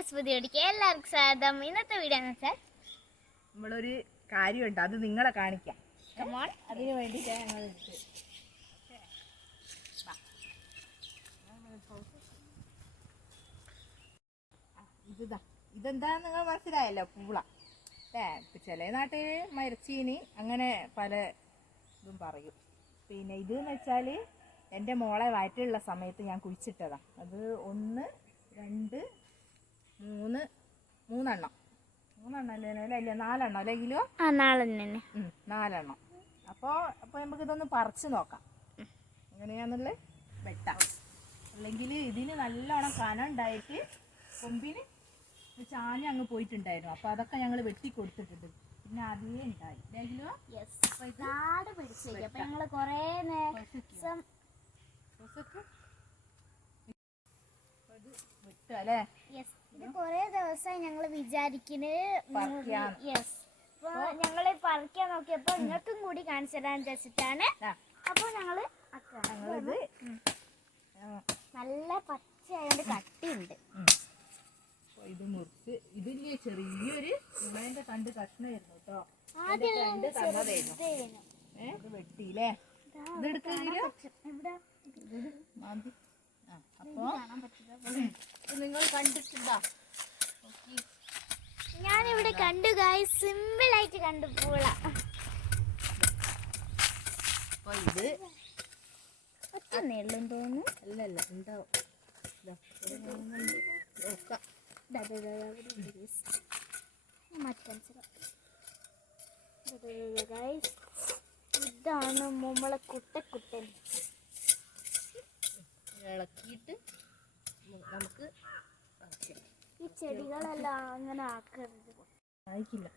Videos പുതിയടിക്ക് എല്ലാവർക്കും സ്വാഗതം. ഇന്നത്തെ വീഡിയോ എന്ന് വെച്ചാൽ നമ്മളൊരു കാര്യമുണ്ട്, അത് നിങ്ങളെ കാണിക്കാം. അതിന് വേണ്ടിയിട്ടാണ് ഞങ്ങൾ ഇതെന്താന്ന് നിങ്ങൾ മനസ്സിലായല്ലോ, പൂള. ചില നാട്ടിൽ മരച്ചീനി അങ്ങനെ പല ഇതും പറയും. പിന്നെ ഇതെന്ന് വെച്ചാൽ എൻ്റെ മോളെ വയറ്റിലുള്ള സമയത്ത് ഞാൻ കുഴിച്ചിട്ടതാണ്. അത് 1 2 3 മൂന്നെണ്ണം അല്ലേ 4 അല്ലെങ്കിലോ 4 അപ്പോൾ നമുക്ക് ഇതൊന്ന് പറിച്ച് നോക്കാം എങ്ങനെയാന്നുള്ളത്. വെട്ടാം, അല്ലെങ്കിൽ ഇതിന് നല്ലോണം കനം ഉണ്ടായിട്ട് കൊമ്പിന് ചാഞ്ഞ് അങ്ങ് പോയിട്ടുണ്ടായിരുന്നു. അപ്പോൾ അതൊക്കെ ഞങ്ങൾ വെട്ടി കൊടുത്തിട്ടുണ്ട്. പിന്നെ അതേ ഉണ്ടായി അല്ലെങ്കിലോ കൊറേ ദിവസമായി ഞങ്ങള് വിചാരിക്കുന്നത്. ഞങ്ങള് പറിക്കാൻ നോക്കിയപ്പോ നിങ്ങൾക്കും കൂടി കാണിച്ചു തരാൻ വെച്ചിട്ടാണ്. അപ്പൊ ഞങ്ങള് നല്ല പച്ചയായോണ്ട് കട്ടിയുണ്ട്. ഇത് മുറിച്ച് ഇതിന്റെ ചെറിയൊരു മുളേന്റെ കണ്ട് കഷ്ണമായിരുന്നു കേട്ടോ. ഇത് വെട്ടിയില്ലേ, ഇതെടുക്കില്ലോ. അപ്പൊ നിങ്ങൾ കണ്ടിട്ടുണ്ടോ? ഞാനിവിടെ കണ്ടു ഗായ്സ്, സിമ്പിൾ ആയിട്ട് കണ്ടു പൂള. അപ്പൊ ഇത് ഒറ്റ തോന്നുന്നു. അല്ലല്ല ഉണ്ടാവും. ഇതാണ് നമ്മളെ കുട്ടൻ. ഇളക്കിയിട്ട് നമുക്ക് ഈ ചെടികളെല്ലാം അങ്ങനെ ആക്കരുത്. ആയിക്കില്ല.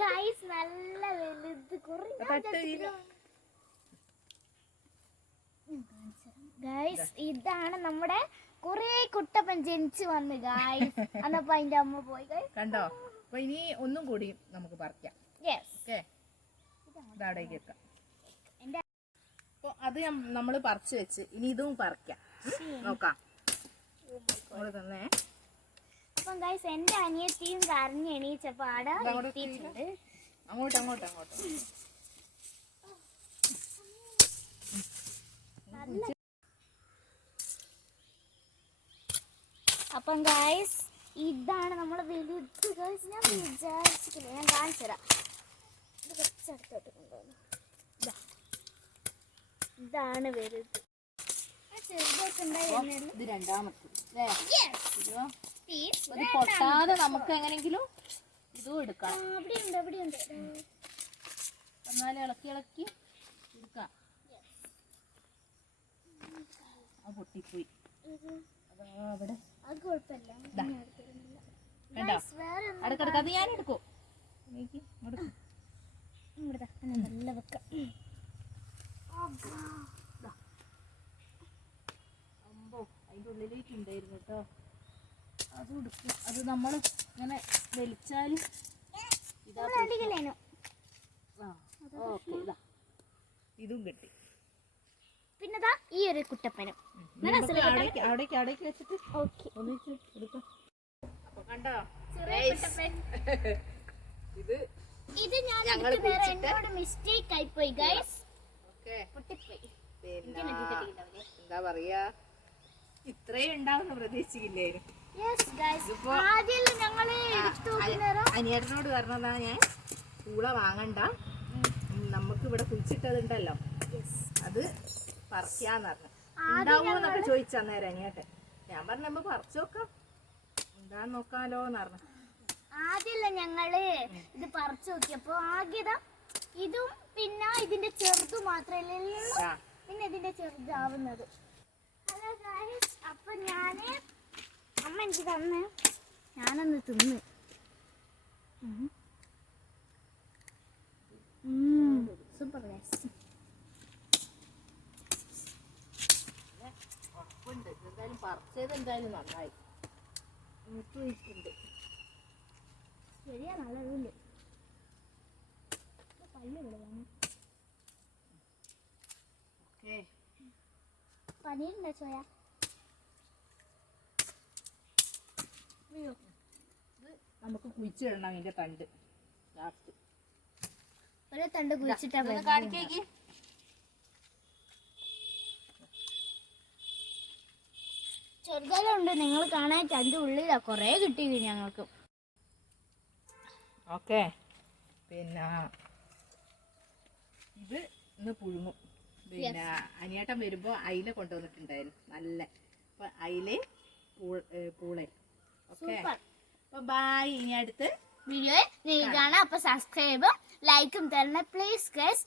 ഗൈസ് നല്ല വലുത് ഗൈസ്. ഇതാണ് നമ്മുടെ കുറെ കുട്ടപ്പൻ ജനിച്ചു വന്ന് ഗൈസ്. അന്നപ്പോ അതിന്റെ അമ്മ പോയി ഗൈസ്. കണ്ടോ? അപ്പൊ ഇനി ഒന്നും കൂടി നമുക്ക് പറിക്കാം. ഇതവിടേക്ക് വെക്കാം. അപ്പൊ അത് നമ്മള് പറിച്ചു വെച്ച് ഇനി ഇതും പറിക്കാം. നോക്കാം. തന്നെ അപ്പം ഗൈസ് എന്റെ അനിയത്തിയും കരഞ്ഞ് എണീച്ചപ്പോ അങ്ങോട്ട് അപ്പം ഗൈസ് ഇതാണ് നമ്മളെ വലുത് ഗൈസ്. ഞാൻ വിചാരിച്ചിട്ടില്ല, ഞാൻ കാണിച്ചു തരാം. ഇത് കുറച്ചടുത്തോട്ട് കൊണ്ടുവന്നു. ഇതാണ് വലുത്. ഇത് രണ്ടാമത്തെ പൊട്ടാതെ നമുക്ക് എങ്ങനെങ്കിലും ഇതും എടുക്കാം. എന്നാലും ഇളക്കി എടുക്കാം. പൊട്ടിപ്പോയി. അവിടെ അടുക്കടുക്ക അത് ഞാൻ എടുക്കും. നല്ല വെക്കാം. അതിൻ്റെ ഉള്ളിലേക്ക് ഉണ്ടായിരുന്നു കേട്ടോ. അതും എടുക്കും. അത് നമ്മൾ ഇങ്ങനെ വലിച്ചാൽ ഇതും കിട്ടി. പിന്നെ ഈ ഒരു കുട്ടപ്പനും അവിടേക്ക് വെച്ചിട്ട് എടുക്കാം. അപ്പൊ കണ്ടോ ഇത് ഞാൻ എന്നോട് മിസ്റ്റേക്ക് ആയിപ്പോയി ഗൈസ്. എന്താ പറയാ, ഇത്രയും ഉണ്ടാവുന്ന പ്രതീക്ഷിക്കില്ലായിരുന്നു. അനിയേട്ടനോട് പറഞ്ഞതാ ഞാൻ, പൂള വാങ്ങണ്ട, നമുക്ക് ഇവിടെ കുഴിച്ചിട്ടതുണ്ടല്ലോ അത് പറിക്കാന്ന് പറഞ്ഞു. ഉണ്ടാവോന്നൊക്കെ ചോദിച്ചു അന്നേരം അനിയേട്ടൻ. ഞാൻ പറഞ്ഞു നമ്മ പറിച്ചു നോക്കാം, എന്താന്ന് നോക്കാലോന്ന് പറഞ്ഞു. ആദ്യമല്ല ഞങ്ങള് ഇത് പറിച്ചു നോക്കിയപ്പോ ആകെതാ ഇതും പിന്നെ ഇതിന്റെ ചെറുത് മാത്രമല്ലേ ഉള്ളൂ. പിന്നെ ഇതിന്റെ ചെറുതാവുന്നത്. അപ്പൊ അമ്മ എനിക്ക് തന്ന് ഞാനൊന്ന് തിന്ന്. Super guys. എന്തായാലും പറിച്ചത് എന്തായാലും നന്നായി. ശരിയാ, നല്ലതുണ്ട്. പല്ല് വിടുവാണ്. പനിയുണ്ടോ ചോയ? അയ്യോ, നമുക്ക് കുഴിച്ചിടണം അതിന്റെ തണ്ട് ലാസ്റ്റ്. ഒരു തണ്ട് കുഴിച്ചിട്ടാ കാണിക്കേക്ക്. ചെറുതെല്ലാം ഉണ്ട്, നിങ്ങൾ കാണാൻ അതിന്റെ ഉള്ളിലാ കൊറേ കിട്ടി ഞങ്ങൾക്ക്. ഓക്കെ, പിന്നെ ഇത് ഇന്ന് പുഴുങ്ങും. പിന്നെ അനിയേട്ടൻ വരുമ്പോ അയില കൊണ്ടുവന്നിട്ടുണ്ടായിരുന്നു നല്ല. അപ്പൊ അയില പൂളെ. ഓക്കെ, അപ്പൊ ബൈ. ഇനി അടുത്ത് വീഡിയോ നിങ്ങൾ കാണാം. അപ്പൊ സബ്സ്ക്രൈബും ലൈക്കും തരണം പ്ലീസ് ഗൈസ്.